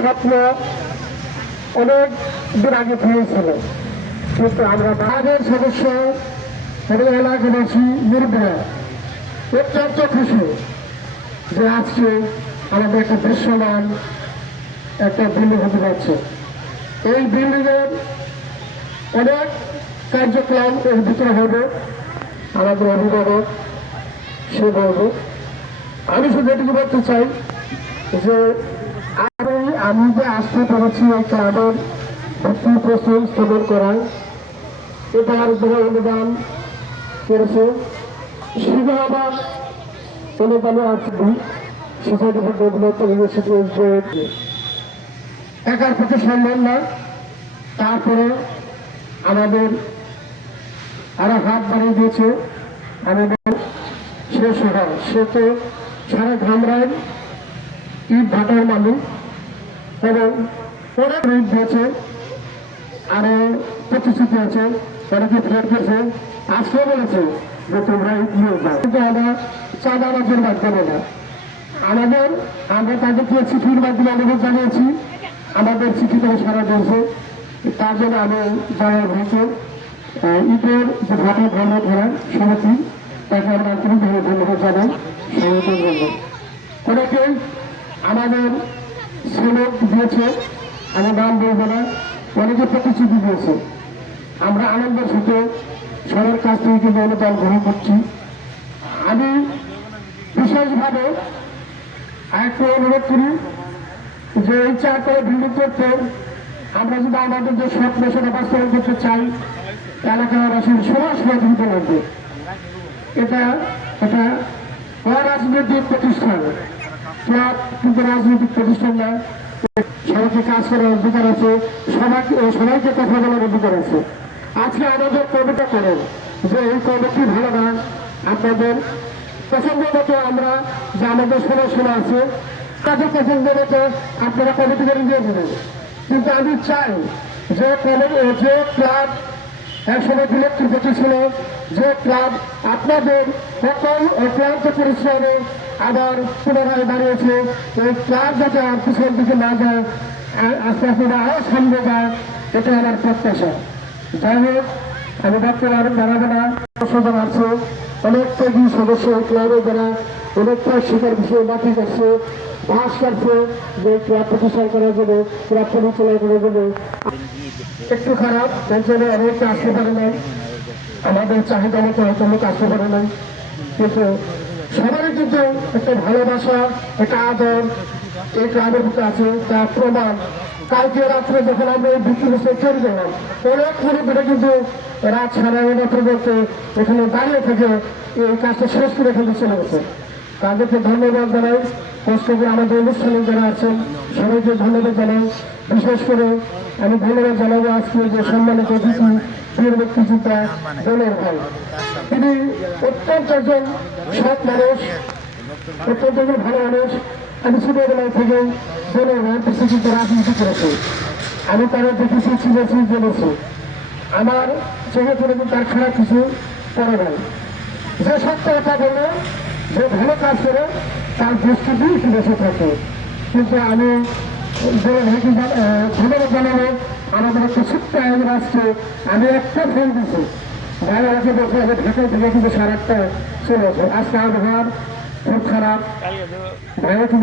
স্বপ্ন অনেক দিন আগে হয়েছিল কিন্তু আমরা বাঘের সদস্য এবং এলাকাবাসী নির্ভয় অত্যন্ত খুশি যে আজকে আমাদের একটা দৃশ্যমান একটা বিল্ডিং হতে যাচ্ছে। এই বিল্ডিংয়ের অনেক কার্যক্রম এর ভিতরে হবে। আমাদের অভিভাবক সে বলবে। আমি শুধু এটুকু বলতে চাই যে আমি যে আসতে পেরেছি এই ক্লাবের ভর্তি প্রশ্ন স্থগন করায় এটার যারা অনুদান করেছে আমার অনুদানে আছে সোসাইটি ফর ডেভেলপমেন্ট ইউনিভার্সিটি একার পক্ষে সম্ভব না তারপরে আমাদের আরও হাত বাড়িয়ে দিয়েছে। আমাদের সে শহর সে তো সারা ধামরায় ইট ভাটার মালিক? এবং অনেক ঋণ দিয়েছে আরও প্রতিশ্রুতি আছে অনেকে ফের পেয়েছে আজকে বলেছে যে তোমরা নিয়ে যাও। কিন্তু আমরা চাঁদা আমাদের মাধ্যমে না। আমাদের আমরা তাদেরকে চিঠির মাধ্যমে অনুরোধ জানিয়েছি আমাদের চিঠি করে সারা দিয়েছে। তার জন্য আমি ভাইকে আহ, ইটের যে ভাটা ভ্রমণ ধরার সমিতি তাকে আমরা আন্তরিকভাবে ধন্যবাদ জানাই। জন্য অনেকেই আমাদের দিয়েছে, আমি নাম বলব না, অনেকে প্রতিশ্রুতি দিয়েছে। আমরা আনন্দের সাথে সবার কাছ থেকে কিন্তু অনুদান গ্রহণ করছি। আমি বিশেষভাবে আরেকটু অনুরোধ করি যে এই চার করে বিল্ডিং করতে আমরা যদি আমাদের যে স্বপ্ন, সেটা বাস্তবায়ন করতে চাই, এলাকাবাসীর সবার সহযোগিতা লাগবে। এটা এটা অরাজনৈতিক প্রতিষ্ঠান। ক্লাব কিন্তু রাজনৈতিক প্রতিষ্ঠান না। সবাইকে কাজ করার অধিকার আছে, সবাইকে সবাইকে কথা বলার অধিকার আছে। আজকে আমাদের কবিতা করেন যে এই কমিটি ভালো না, আপনাদের পছন্দ মতো আমরা যে আমাদের সমস্যা আছে, তাদের পছন্দ মতো আপনারা কমিটি করে নিয়ে দেবেন কিন্তু আমি চাই যে যে ক্লাব, একসময় বিলক্ষণ ছিল, যে ক্লাব আপনাদের সকল অক্লান্ত পরিশ্রমে আবার পুনরায় দাঁড়িয়েছে এই ক্লাব যাতে আর পিছন দিকে না যায় আস্তে আস্তে আরও সামনে যায়, এটা আমার প্রত্যাশা। যাই হোক, আমি ডাক্তার আর দাঁড়াবো না সদস্য আছে অনেক ত্যাগী সদস্য ক্লাবে যারা অনেক ত্যাগ শিকার বিষয়ে মাটি করছে বাস করছে যে ক্লাব প্রতিষ্ঠা করার জন্য, ক্লাব পরিচালনা করার জন্য। একটু খারাপ পেনশনে অনেক আসতে পারে নাই। আমাদের চাহিদা মতো লোক আসতে পারে নাই। কিন্তু সবারই কিন্তু একটা ভালোবাসা, একটা আদর এই ক্লাবের ভিতরে আছে, তার প্রমাণ। কালকে রাত্রে যখন আমরা এই বিক্রি বসে চলে গেলাম অনেক পরিবারে কিন্তু রাত সাড়ে এগারোটা এখানে দাঁড়িয়ে থেকে এই কাজটা শেষ করে এখানে চলে গেছে। তাদেরকে ধন্যবাদ জানাই। কষ্ট করে আমাদের অনুষ্ঠানে যারা আছেন, সবাইকে ধন্যবাদ জানাই। বিশেষ করে আমি ধন্যবাদ জানাব আজকে যে সম্মানিত অতিথি বীর মুক্তিযোদ্ধা দলের ভাই। তিনি অত্যন্ত একজন সৎ মানুষ, অত্যন্ত একজন ভালো মানুষ। আমি ছোটবেলায় থেকে দলের ভাই প্রতিযোগিতা রাজনীতি করেছি। আমি তারা দেখেছি চিনেছি জেনেছি। আমার চোখে করে তার খারাপ কিছু পড়ে নাই। যে সত্য কথা বলে, যে ভালো কাজ করে তার দৃষ্টিতেই একটু বেশি থাকে কিন্তু আমি যে ভাইকে জান- আহ, ধন্যবাদ জানাব আমাদের একটা ছোট্ট আয়োজন আসছে আমি একটা ফোন দিচ্ছি ভাই আমাকে বলছে আমি ঢাকায় থেকে কিন্তু সারাটা চলে আসে আজকে আবহাওয়ার খুব খারাপ ভাইও কিন্তু